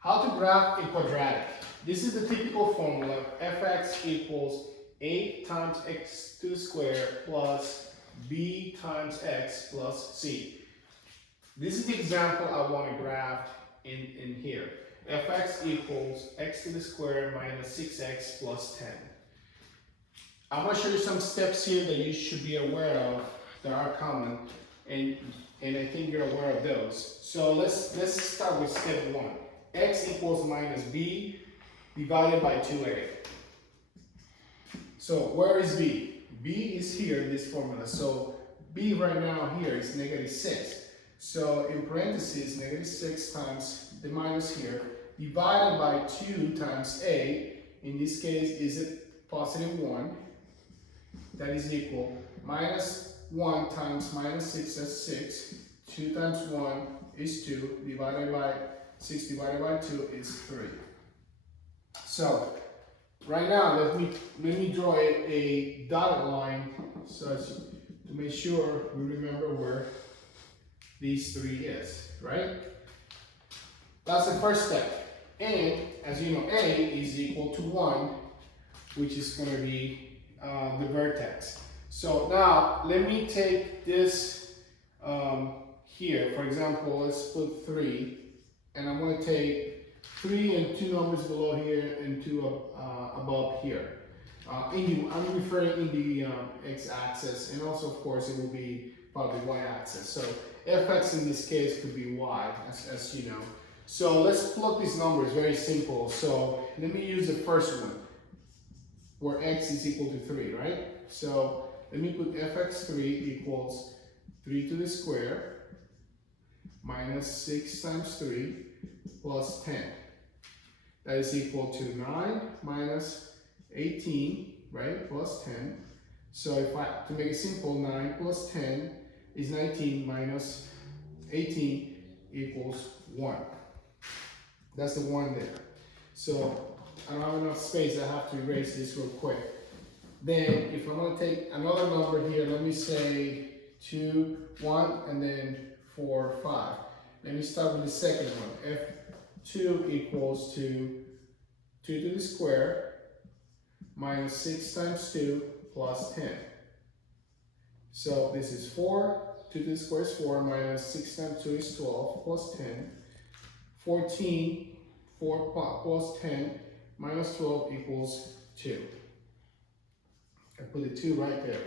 How to graph a quadratic. This is the typical formula. Fx equals a times x to the square plus b times x plus c. This is the example I want to graph in here. Fx equals x to the square minus 6x plus 10. I'm going to show you some steps here that you should be aware of that are common, and I think you're aware of those. So let's start with step 1. X equals minus b divided by 2a. So where is b? B is here in this formula. So b right now here is negative 6. So in parentheses, negative 6 times the minus here, divided by 2 times a, in this case is a positive 1, that is equal, minus 1 times minus 6 is 6, 2 times 1 is 2, divided by 6 divided by 2 is 3. So right now let me draw a dotted line so as to make sure we remember where these 3 is, right? That's the first step. And as you know, a is equal to 1, which is going to be the vertex. So now let me take this here. For example, let's put 3, and I'm going to take 3 and 2 numbers below here and 2 above here. I'm referring in the x-axis, and also of course it will be part of the y-axis. So fx in this case could be y, as you know. So let's plug these numbers, very simple. So let me use the first one, where x is equal to 3, right? So let me put fx3 equals 3 to the square minus 6 times 3 plus 10. That is equal to 9 minus 18, right, plus 10. So if to make it simple, 9 plus 10 is 19 minus 18 equals 1. That's the 1 there. So I don't have enough space, I have to erase this real quick. Then if I'm going to take another number here, let me say 2, 1, and then 4, 5. Let me start with the second one. F2 equals to 2 to the square minus 6 times 2 plus 10. So this is 4, 2 to the square is 4, minus 6 times 2 is 12, plus 10. 14, 4 plus 10, minus 12 equals 2. I put the 2 right there,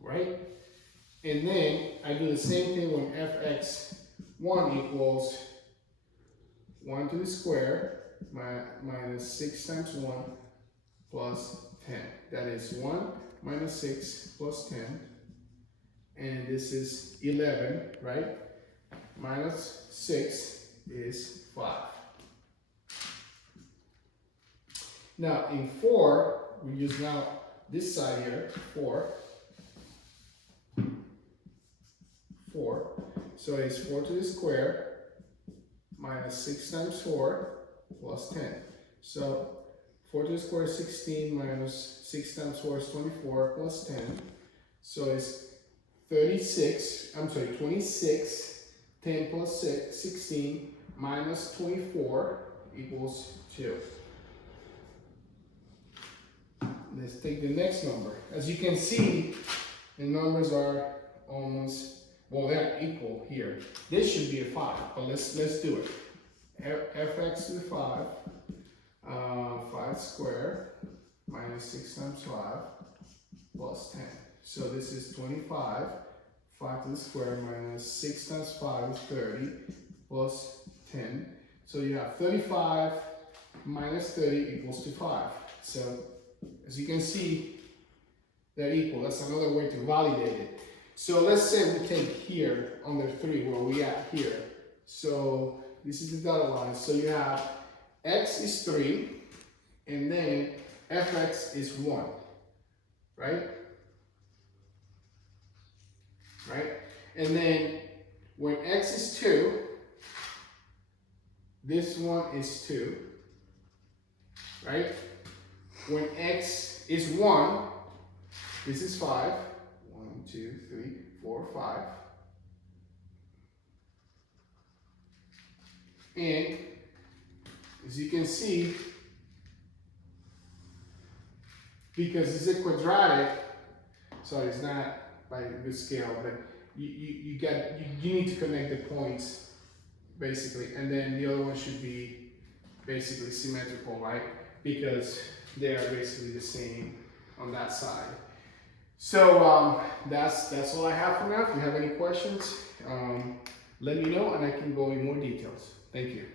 right? And then I do the same thing when fx1 equals 1 to the square minus 6 times 1 plus 10. That is 1 minus 6 plus 10. And this is 11, right? Minus 6 is 5. Now in 4, we use now this side here, 4. So it's 4 to the square minus 6 times 4 plus 10. So 4 to the square is 16 minus 6 times 4 is 24 plus 10. So it's 26, 10 plus 6, 16 minus 24 equals 2. Let's take the next number. As you can see, the numbers are almost, well, they're equal here. This should be a 5, but let's do it. Fx to the 5, 5 squared minus 6 times 5 plus 10. So this is 25, 5 to the square minus 6 times 5 is 30 plus 10. So you have 35 minus 30 equals to 5. So as you can see, they're equal. That's another way to validate it. So let's say we take here under 3, where we at here. So this is the dotted line. So you have x is 3, and then fx is 1, right? Right? And then when x is 2, this one is 2, right? When x is 1, this is 5. 1, 2, 3, 4, 5. And as you can see, because it's a quadratic, so it's not by a good scale, but you need to connect the points basically, and then the other one should be basically symmetrical, right? Because they are basically the same on that side. So that's all I have for now. If you have any questions, let me know and I can go in more details. Thank you.